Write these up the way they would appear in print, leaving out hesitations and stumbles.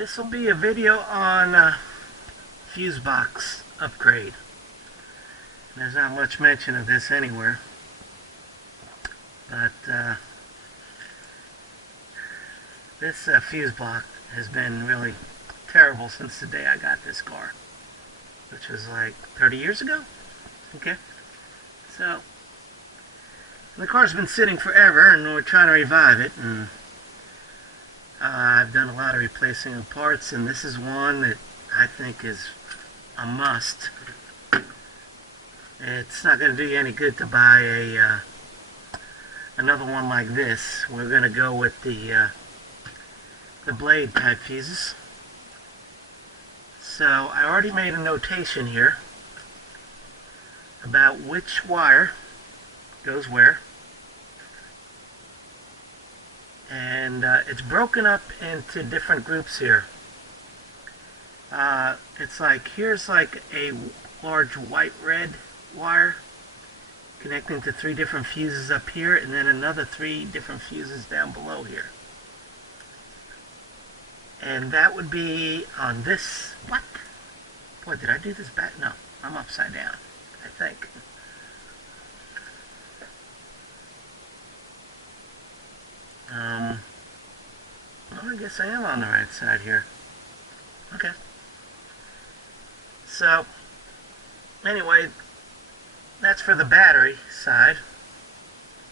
This will be a video on fuse box upgrade. There's not much mention of this anywhere, but this fuse box has been really terrible since the day I got this car, which was like 30 years ago. Okay, so the car's been sitting forever, and we're trying to revive it, and I've done a lot of replacing of parts, and this is one that I think is a must. It's not going to do you any good to buy another one like this. We're going to go with the blade type fuses. So I already made a notation here about which wire goes where. And it's broken up into different groups here. It's like, here's like a large white-red wire connecting to 3 different fuses up here, and then another 3 different fuses down below here. And that would be on this, what? Boy, did I do this back? No, I'm upside down, I think. Well, I guess I am on the right side here. Okay. So, anyway, that's for the battery side.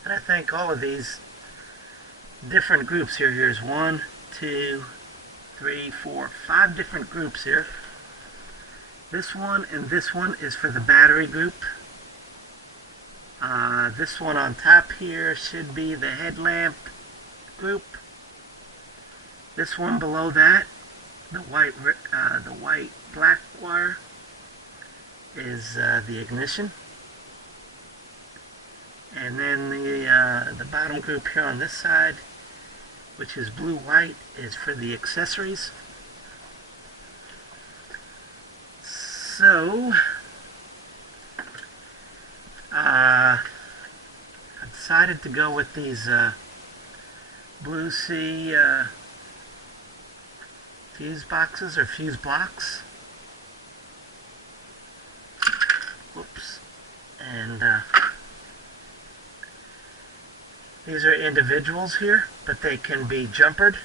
And I think all of these different groups here, here's 1, 2, 3, 4, 5 different groups here. This one and this one is for the battery group. This one on top here should be the headlamp group. This one below that, the white black wire, is the ignition. And then the bottom group here on this side, which is blue-white, is for the accessories. So I decided to go with these Blue Sea fuse boxes, or fuse blocks. Whoops. And these are individuals here, but they can be jumpered.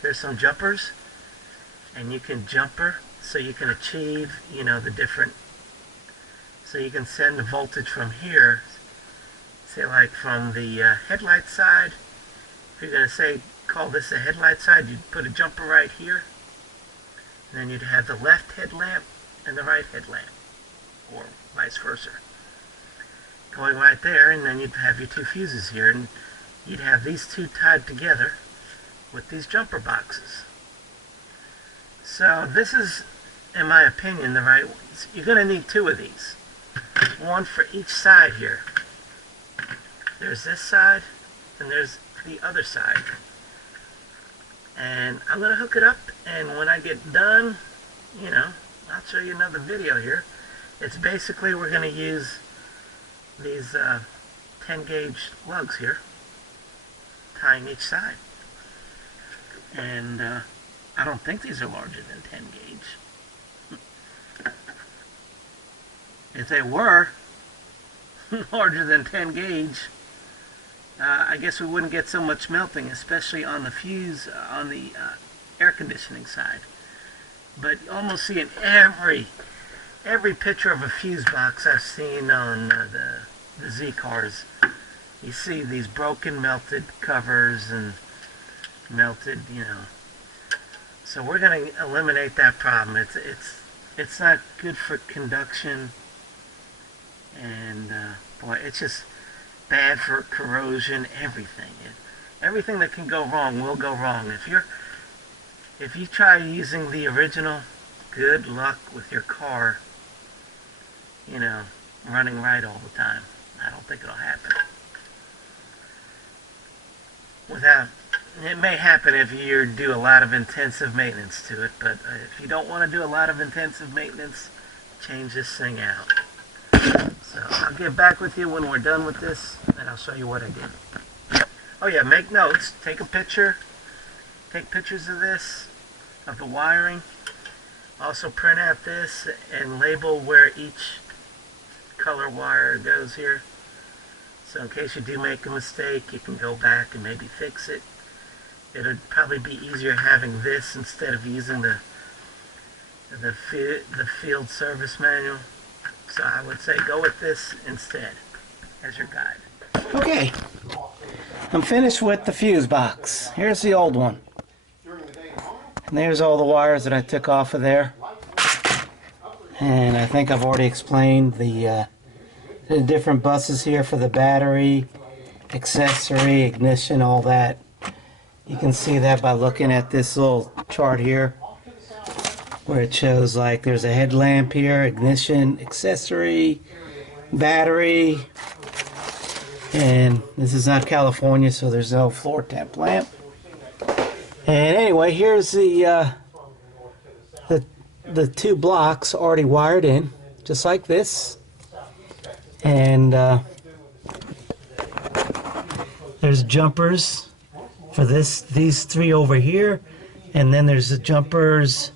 There's some jumpers, and you can jumper, so you can achieve, the different, so you can send the voltage from here, say like from the headlight side. If you're going to call this a headlight side, you'd put a jumper right here, and then you'd have the left headlamp and the right headlamp, or vice versa, going right there, and then you'd have your 2 fuses here, and you'd have these 2 tied together with these jumper boxes. So this is, in my opinion, the right ones. You're going to need 2 of these, one for each side here. There's this side, and there's the other side. And I'm going to hook it up, and when I get done, I'll show you another video here. It's basically, we're going to use these 10 gauge lugs here, tying each side. And I don't think these are larger than 10 gauge. If they were larger than 10 gauge, I guess we wouldn't get so much melting, especially on the fuse, on the air conditioning side. But you almost see in every picture of a fuse box I've seen on the Z cars, you see these broken, melted covers and melted, So we're going to eliminate that problem. It's not good for conduction, and boy, it's just bad for corrosion. Everything that can go wrong will go wrong. If you try using the original, good luck with your car, running right all the time. I don't think it'll happen. It may happen if you do a lot of intensive maintenance to it, but if you don't want to do a lot of intensive maintenance, change this thing out. So I'll get back with you when we're done with this, and I'll show you what I did. Oh yeah, make notes. Take a picture. Take pictures of this. of the wiring. Also print out this and label where each color wire goes here. So in case you do make a mistake, you can go back and maybe fix it. It would probably be easier having this instead of using the field service manual. So I would say go with this instead as your guide. Okay, I'm finished with the fuse box. Here's the old one. And there's all the wires that I took off of there. And I think I've already explained the different buses here for the battery, accessory, ignition, all that. You can see that by looking at this little chart here, where it shows like there's a headlamp here, ignition, accessory, battery, and this is not California, so there's no floor temp lamp. And anyway, here's the two blocks already wired in, just like this. And there's jumpers for these three over here, and then there's the jumpers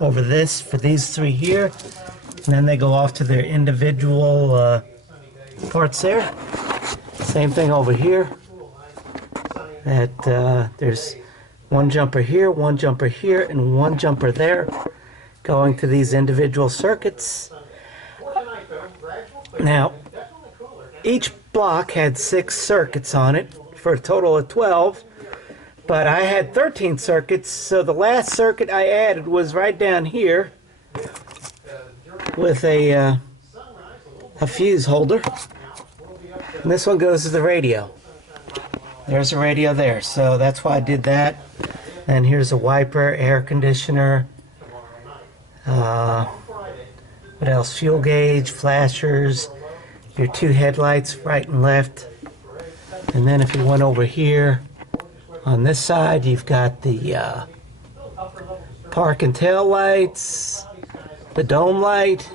over this for these three here, and then they go off to their individual parts there. Same thing over here. There's one jumper here, and one jumper there, going to these individual circuits. Now, each block had 6 circuits on it for a total of 12, but I had 13 circuits, so the last circuit I added was right down here with a fuse holder. And this one goes to the radio. There's a radio there, so that's why I did that. And here's a wiper, air conditioner, what else? Fuel gauge, flashers, your 2 headlights right and left. And then if you went over here, on this side you've got the park and tail lights, the dome light,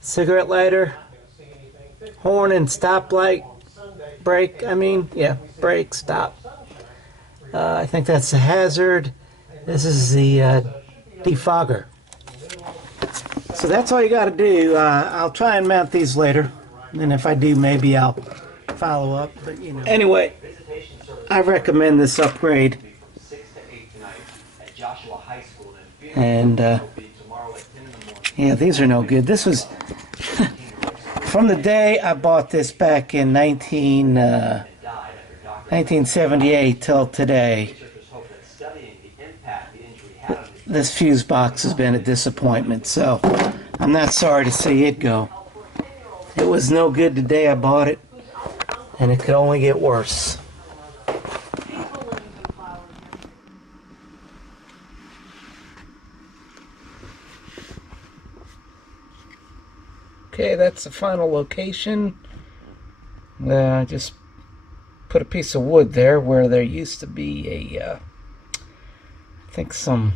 cigarette lighter, horn and stop light, brake, brake, stop. I think that's the hazard. This is the defogger. So that's all you got to do. I'll try and mount these later, and if I do, maybe I'll follow up. But you know. Anyway, I recommend this upgrade. And yeah, these are no good. This was from the day I bought this back in 1978 till today. This fuse box has been a disappointment, so I'm not sorry to see it go. It was no good the day I bought it, and it could only get worse. Okay, that's the final location. I just put a piece of wood there where there used to be I think some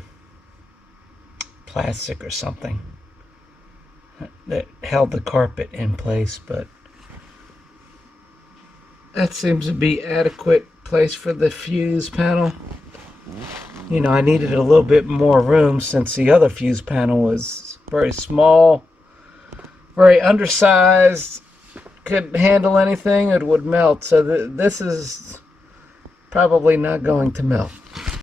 plastic or something that held the carpet in place, but that seems to be adequate place for the fuse panel. You know, I needed a little bit more room since the other fuse panel was very small, very undersized, couldn't handle anything, it would melt. So this is probably not going to melt.